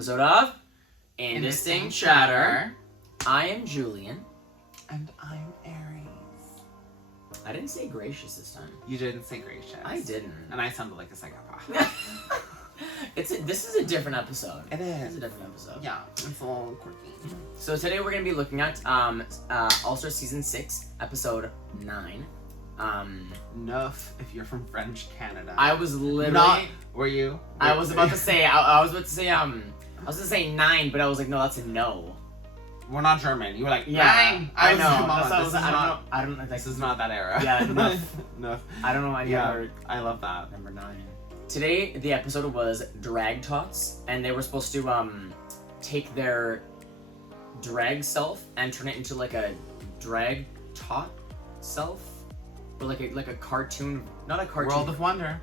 episode of Indistinct Chatter. I am Julian. And I'm Aries. I didn't say gracious this time. You didn't say gracious. I didn't. And I sounded like a psychopath. This is a different episode. It is. It's a different episode. Yeah, it's a little quirky. So today we're going to be looking at All-Star Season 6, Episode 9. Neuf, if you're from French Canada. I was literally... Were you? I was about to say, I was about to say, I was going to say 9, but I was like, no, that's a no. We're not German. You were like, yeah, 9! I know. I don't know. This is not that era. Yeah, Neuf. I don't know any other... I love that. Number 9. Today, the episode was DRAG TOTS, and they were supposed to take their drag self and turn it into like a drag tot self, or like a cartoon, not a cartoon. World of Wonder.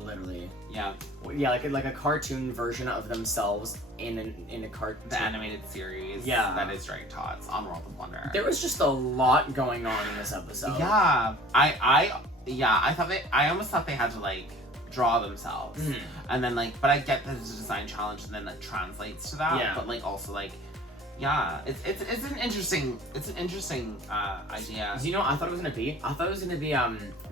Literally. Yeah. Yeah, like a cartoon version of themselves in a cartoon. The animated series. Yeah. That is DRAG TOTS on World of Wonder. There was just a lot going on in this episode. Yeah. I almost thought they had to like draw themselves, and then like, but I get that it's a design challenge, and then that translates to that. Yeah. But like also like, yeah, it's an interesting idea. You know what I thought it was gonna be? I thought it was gonna be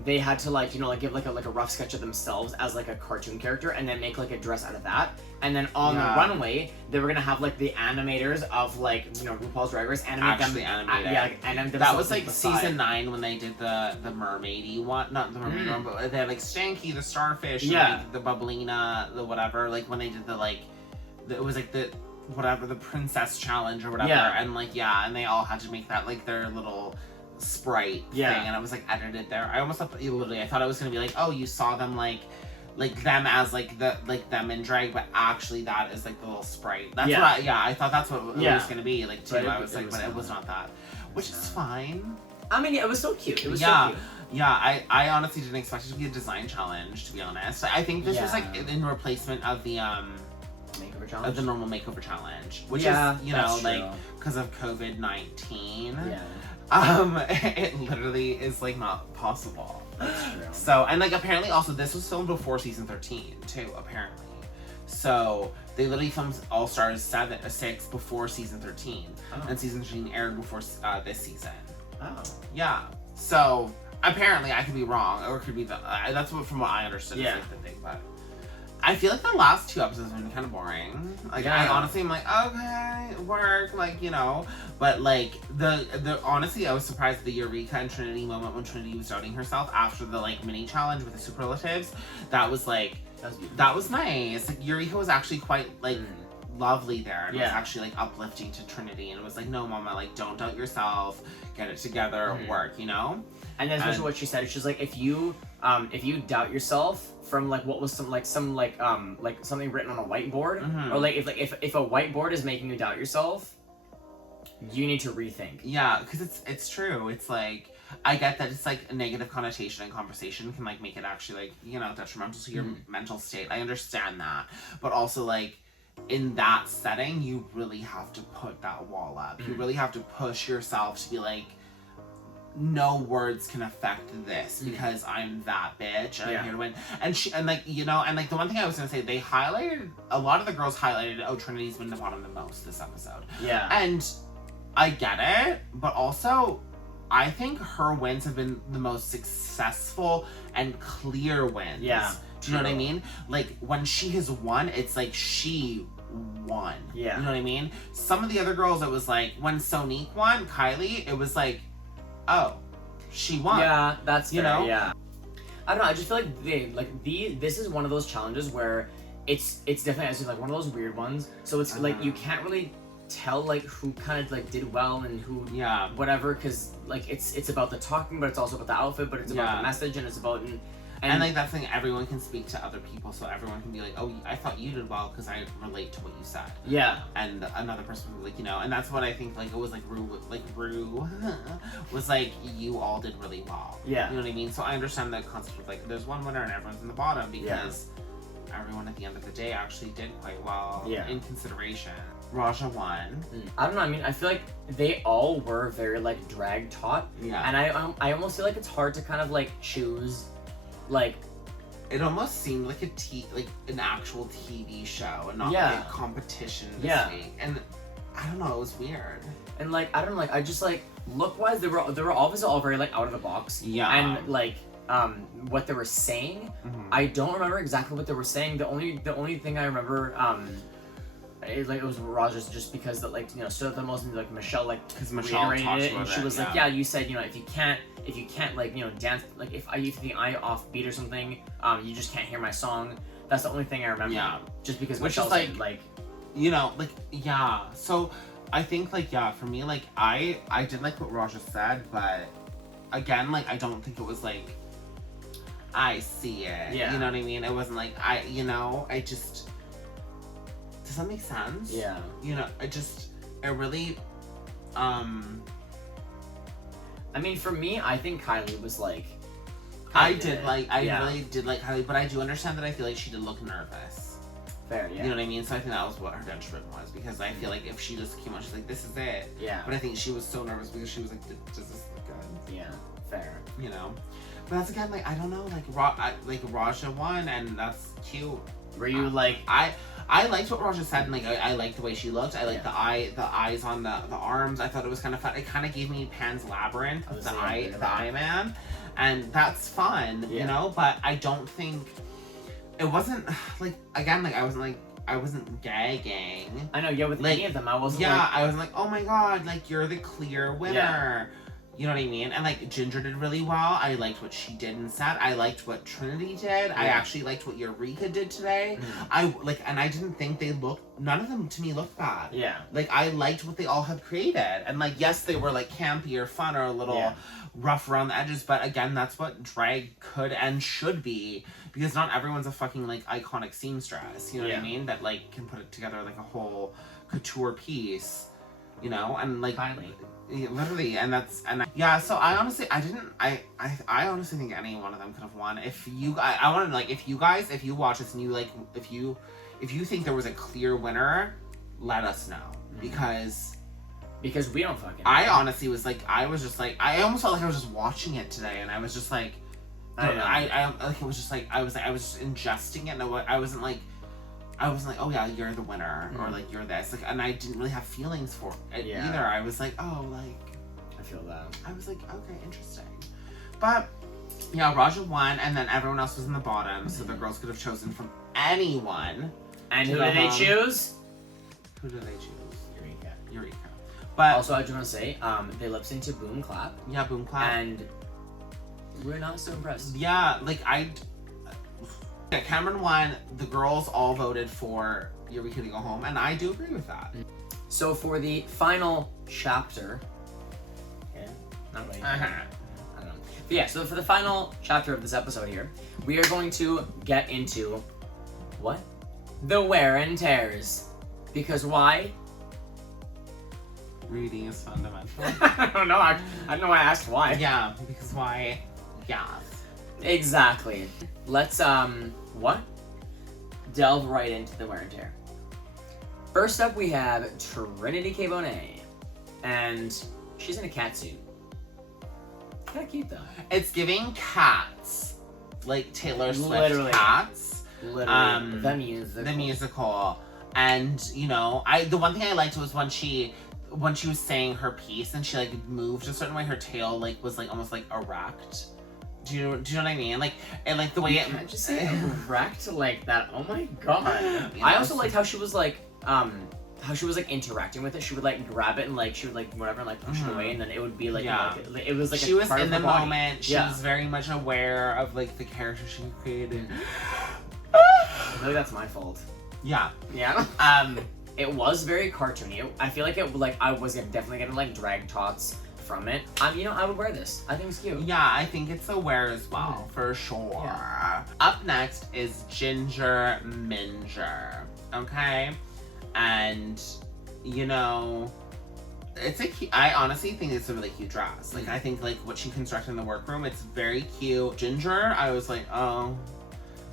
they had to like, you know, like give like a rough sketch of themselves as like a cartoon character and then make like a dress out of that. And then on the runway, they were gonna have like the animators of like, you know, RuPaul's Drag Race animate Actually them. animated. Yeah, like, animate that was like themselves season 9 when they did the mermaidy one, not the mermaid one, but they had like Stanky, the starfish, yeah, and, like, the Bubblina, the whatever. Like when they did the like, it was like the whatever, the princess challenge or whatever, and like and they all had to make that like their little sprite thing, and it was like edited there. I almost thought, literally, I thought it was gonna be like, oh, you saw them like them as like them in drag, but actually that is like the little sprite. That's what I thought that's what it was gonna be like too. I was like, but it was not that, which is fine. I mean, it was so cute. It was so cute. Yeah, I honestly didn't expect it to be a design challenge, to be honest. I think this was like in replacement of the makeover challenge, of the normal makeover challenge, which is, you know, like because of COVID-19. It literally is like not possible. That's true. So, and like apparently also this was filmed before season 13 too, apparently. So they literally filmed All Stars 6 before season 13, and season 13 aired before this season. Oh. Yeah. So apparently I could be wrong, or it could be that's what, from what I understood, is like the thing, but I feel like the last 2 episodes have been kind of boring. Like, I honestly am like, okay, work, like, you know. But, like, the honestly, I was surprised at the Eruka and Trinity moment when Trinity was doubting herself after the, like, mini challenge with the superlatives. That was, like, that was nice. Like, Eruka was actually quite, like, lovely there. And it was actually, like, uplifting to Trinity. And it was like, no, mama, like, don't doubt yourself. Get it together, work, you know? And that's especially what she said. She's like, if you doubt yourself from like what was some something written on a whiteboard, or like if a whiteboard is making you doubt yourself, you need to rethink. Yeah, because it's true. It's like, I get that it's like a negative connotation in conversation can like make it actually like, you know, detrimental to your mental state. I understand that, but also like in that setting, you really have to put that wall up. You really have to push yourself to be like, no words can affect this because I'm that bitch and I'm here to win. And like, you know, and like the one thing I was gonna say, they highlighted, a lot of the girls highlighted, oh, Trinity's been the bottom the most this episode. Yeah. And I get it, but also I think her wins have been the most successful and clear wins. Yeah. Do you know what I mean? Like when she has won, it's like she won. Yeah. You know what I mean? Some of the other girls, it was like when Sonique won, Kylie, it was like, oh, she won. Yeah, that's fair, you know. Yeah, I don't know. I just feel like this is one of those challenges where it's definitely, I like, one of those weird ones. So it's like you can't really tell like who kind of like did well and who whatever, because like it's about the talking, but it's also about the outfit, but it's about the message, and it's about and like that thing, everyone can speak to other people, so everyone can be like, oh, I thought you did well because I relate to what you said. Yeah. And another person would be like, you know, and that's what I think, like, it was like Rue was like, you all did really well. Yeah. You know what I mean? So I understand the concept of like, there's one winner and everyone's in the bottom, because everyone at the end of the day actually did quite well in consideration. Raja won. I don't know, I mean, I feel like they all were very like drag taught. Yeah. And I almost feel like it's hard to kind of like choose like it almost seemed like an actual TV show and not like a competition this week. And I don't know, it was weird. And like, I don't know, like, I just like, look-wise, they were obviously all very like out of the box. Yeah. And like, what they were saying, I don't remember exactly what they were saying. The only thing I remember, it was Rogers, just because that, like, you know, so the most, like, Michelle, like, because Michelle reiterated it, and she was like, yeah, you said, you know, if you can't like, you know, dance, like, if you think I off beat or something, you just can't hear my song. That's the only thing I remember. Yeah. Just because which Michelle is said, like, you know, like, yeah. So I think, like, yeah, for me, like, I did like what Raja said, but again, like, I don't think it was like, I see it. Yeah. You know what I mean? It wasn't like, I just, does that make sense? Yeah. You know, it really, I mean, for me, I think Kylie was like, I really did like Kylie, but I do understand that I feel like she did look nervous. Fair, yeah. You know what I mean? So I think that was what her detriment was, because I feel like if she just came out, she's like, this is it. Yeah. But I think she was so nervous because she was like, does this look good? Yeah, fair. You know? But that's again, like, I don't know, like, Raja won, and that's cute. Were you like... I liked what Raja said, and like I liked the way she looked. I liked the eyes on the arms. I thought it was kind of fun. It kind of gave me Pan's Labyrinth, the eye man, and that's fun, you know. But I don't think it wasn't like, again, like I wasn't gagging. I know, yeah, with like, any of them, I wasn't. Yeah, like... I wasn't like, oh my god, like you're the clear winner. Yeah. You know what I mean? And like Ginger did really well. I liked what she did in set. I liked what Trinity did. Yeah. I actually liked what Eruka did today. And I didn't think none of them to me looked bad. Yeah. Like I liked what they all had created. And like, yes, they were like campy or fun or a little rough around the edges, but again, that's what drag could and should be, because not everyone's a fucking like iconic seamstress. You know what I mean? That like can put it together like a whole couture piece. You know, and like finally. Literally, so I honestly think any one of them could have won. If you guys, if you watch this and you like, if you think there was a clear winner, let us know, because we don't fucking know. I honestly was like, I almost felt like I was just watching it today, and I was just like, I like, it was just like, I was just ingesting it, and I wasn't like, oh yeah, you're the winner, or like you're this, like, and I didn't really have feelings for it either. I was like, oh, like, I feel that. I was like, okay, interesting. But yeah, Raja won, and then everyone else was in the bottom, so the girls could have chosen from anyone. And who did they choose? Who did they choose? Eruka. But also, I just want to say, they lip synced to Boom Clap. Yeah, Boom Clap. And we're not so impressed. Yeah, like Cameron won. The girls all voted for Eruka to go home, and I do agree with that. So for the final chapter, not really. I don't know. But yeah, so for the final chapter of this episode here, we are going to get into what? The wear and tears. Because why? Reading is fundamental. I don't know. I don't know why I asked why. Yeah, because why? Yeah. Exactly. Let's delve right into the wear and tear. First up, we have Trinity Bonnet, and she's in a cat suit. Kind of cute though. It's giving Cats, like Taylor Swift. Literally. Cats. Literally. The musical. And you know, the one thing I liked was when she was saying her piece and she like moved a certain way, her tail like was like almost like erect. Do you know what I mean? Like, and like the way you can't just say erect like that. Oh my god. I also liked how she was like interacting with it. She would like grab it and like she would like whatever and like push it away, and then it would be like, like it was like she a was part in of the her body. moment. She was very much aware of like the character she created. I feel like that's my fault. Yeah. It was very cartoony. I feel like I was definitely getting like drag tots from it. You know, I would wear this. I think it's cute. Yeah, I think it's a wear as well, for sure. Yeah. Up next is Ginger Minger. Okay? And, you know, I honestly think it's a really cute dress. Like, I think, like, what she constructed in the workroom, it's very cute. Ginger, I was like, oh.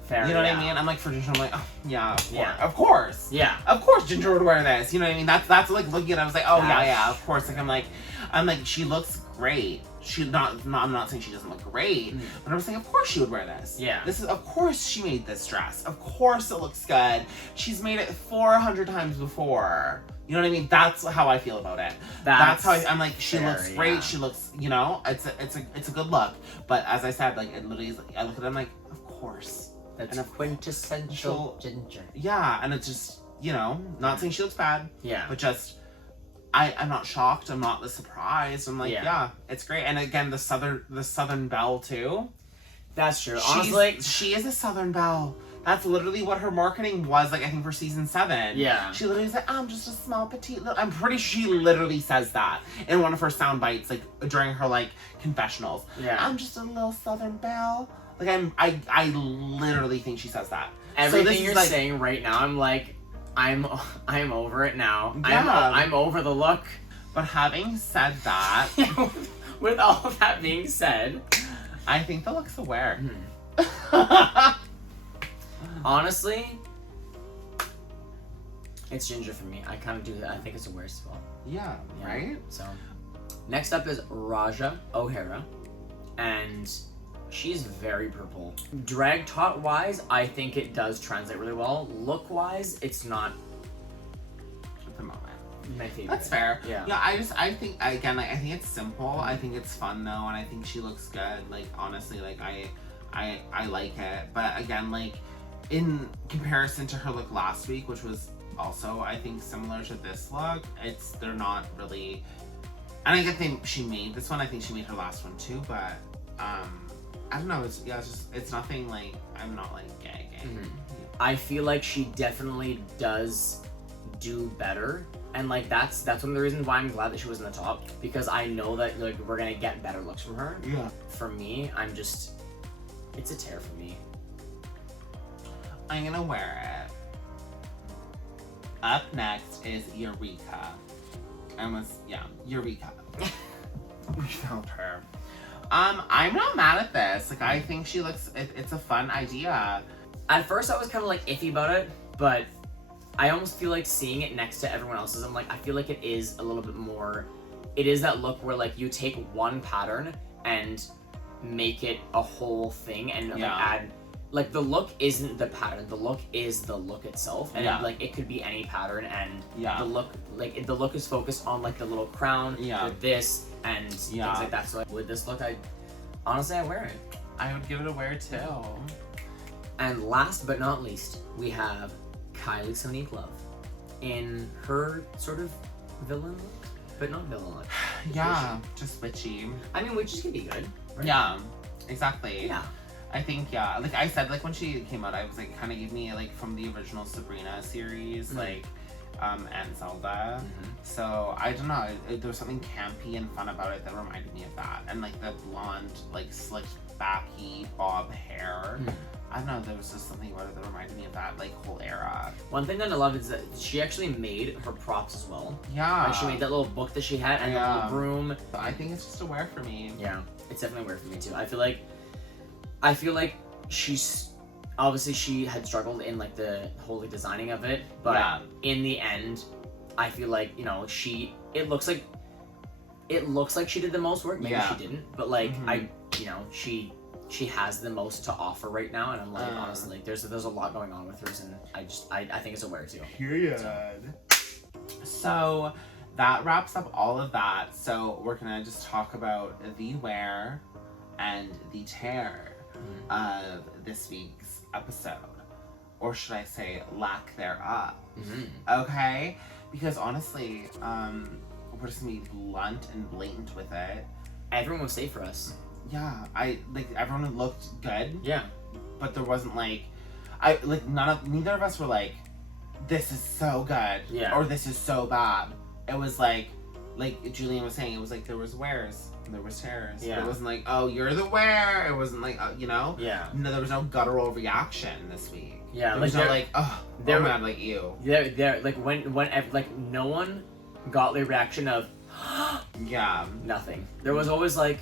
Fair, you know yeah. what I mean? I'm like, for Ginger, I'm like, oh, yeah, Yeah. of course. Yeah. Of course Ginger would wear this. You know what I mean? That's like looking at it, I was like, oh, yeah, of course. Like, I'm like, she looks great. I'm not saying she doesn't look great, but I'm saying, of course she would wear this. Yeah. Of course she made this dress. Of course it looks good. She's made it 400 times before. You know what I mean? That's how I feel about it. That's how I'm like, she looks great. Yeah. She looks, you know, it's a good look. But as I said, like, it literally is, like, I look at it, I'm like, of course. That's a quintessential Ginger. Yeah, and it's just, you know, not saying she looks bad. Yeah. But just, I'm not shocked. I'm not surprised. I'm like, yeah, it's great. And again, the Southern Belle too. That's true. Honestly, she is a Southern Belle. That's literally what her marketing was, like, I think for season 7. Yeah. She literally said, I'm just a small, petite little... I'm pretty sure she literally says that in one of her sound bites, like, during her, like, confessionals. Yeah. I'm just a little Southern Belle. Like, I literally think she says that. Everything you're saying right now, I'm like, I'm over it now. Yeah. I'm over the look. But having said that... with all that being said... I think the look's a wear. Honestly, it's Ginger for me. I kind of do that. I think it's a wear as well. Yeah, right? So, next up is Raja Ohara, and she's very purple. Drag tot wise, I think it does translate really well. Look wise, it's not at the moment my favorite. That's fair. Yeah. Yeah, I think, again, like, I think it's simple. I think it's fun though, and I think she looks good. Like, honestly, like, I like it. But again, like, in comparison to her look last week, which was also, I think, similar to this look, they're not really, and I think she made this one, I think she made her last one too, but, I don't know, it's nothing, like, I'm not, like, gagging. Mm-hmm. I feel like she definitely does do better, and, like, that's one of the reasons why I'm glad that she was in the top, because I know that, like, we're gonna get better looks from her. Yeah. For me, it's a tear for me. I'm gonna wear it. Up next is Eruka. Eruka. We found her. I'm not mad at this. Like, I think she looks, it's a fun idea. At first I was kind of like iffy about it, but I almost feel like seeing it next to everyone else's, I'm like, I feel like it is a little bit more, it is that look where, like, you take one pattern and make it a whole thing and like add, like, the look isn't the pattern, the look is the look itself, and it could be any pattern, and the look is focused on, like, the little crown with this and things like that. So, like, with this look, honestly I wear it. I would give it a wear too. And last but not least, we have Kylie Sonique Love in her sort of villain look, but not villain look. Just witchy. I mean, witches can be good. Right? Yeah, exactly. Yeah. I think, like I said, like, when she came out, I was like, kind of gave me, like, from the original Sabrina series, like, and Zelda. So, I don't know, there was something campy and fun about it that reminded me of that. And, like, the blonde, like, slicked backy bob hair. I don't know, there was just something about it that reminded me of that, like, whole era. One thing that I love is that she actually made her props as well. Yeah. Like, she made that little book that she had and the little broom. I think it's just a wear for me. Yeah, it's definitely a wear for me too. I feel like she's, obviously she had struggled in, like, the whole designing of it, but in the end, I feel like, you know, it looks like she did the most work. Maybe she didn't, but, like, she has the most to offer right now, and I'm like, honestly, like, there's a lot going on with hers, and I think it's a wear too. Period. So that wraps up all of that. So we're gonna just talk about the wear and the tear of this week's episode, or should I say lack thereof. Okay, because honestly, we're just gonna be blunt and blatant with it. Everyone was safe for us. Yeah, everyone looked good. Yeah, but there wasn't neither of us were like, this is so good, or this is so bad. It was like Julian was saying, it was like there was wears. There was tears. Yeah. It wasn't like, oh, you're the wear. It wasn't like, you know? Yeah. No, there was no guttural reaction this week. Yeah. There was no like, oh, they're mad like you. They're like, when like, no one got the reaction of, yeah. Nothing. There was always like,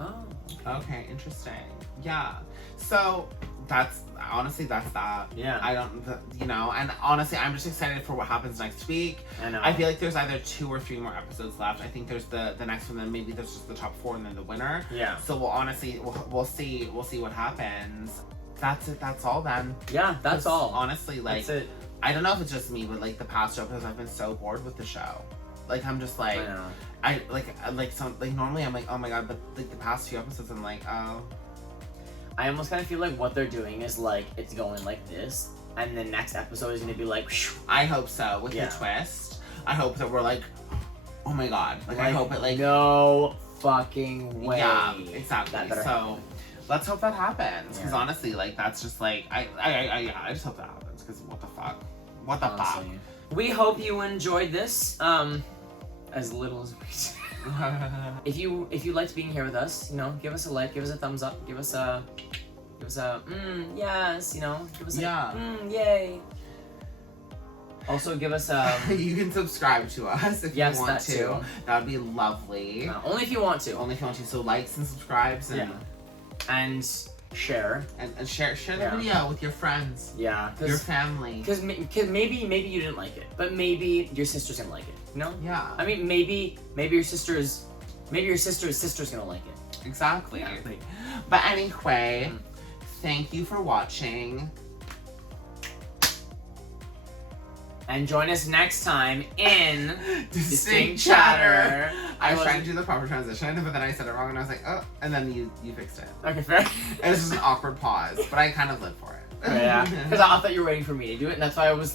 oh. Okay, interesting. Yeah. So that's that. Yeah. I don't, you know, and honestly, I'm just excited for what happens next week. I know. I feel like there's either 2 or 3 more episodes left. I think there's the next one, then maybe there's just the top 4 and then the winner. Yeah. So we'll see what happens. That's it. That's all then. Yeah, that's all. Honestly, like, that's it. I don't know if it's just me, but like the past episodes, I've been so bored with the show. Like, I'm just like, I know. Normally I'm like, oh my god, but like the past few episodes, I'm like, oh. I almost kind of feel like what they're doing is like it's going like this, and the next episode is gonna be like. Whoosh. I hope so with the twist. I hope that we're like, oh my god, like I hope it like no fucking way. Yeah, exactly. So happen. let's hope that happens because Yeah. honestly, like that's just like I just hope that happens because what the fuck, fuck. We hope you enjoyed this as little as we did. If you liked being here with us, you know, give us a like, give us a thumbs up, give us a yes, you know, give us a yay. Also give us you can subscribe to us if you want to. Too. That would be lovely. Only if you want to. Only if you want to. So likes and subscribes and and share and share the video with your friends. Yeah, your family. Because maybe you didn't like it, but maybe your sister's gonna like it. You know? Yeah. I mean, maybe your sister's gonna like it. Exactly. Yeah. But anyway, thank you for watching. And join us next time in Distinct Chatter. I was trying to do the proper transition, but then I said it wrong, and I was like, oh, and then you fixed it. Okay, fair. It was just an awkward pause, but I kind of lived for it. Yeah, because I thought you were waiting for me to do it, and that's why I was like.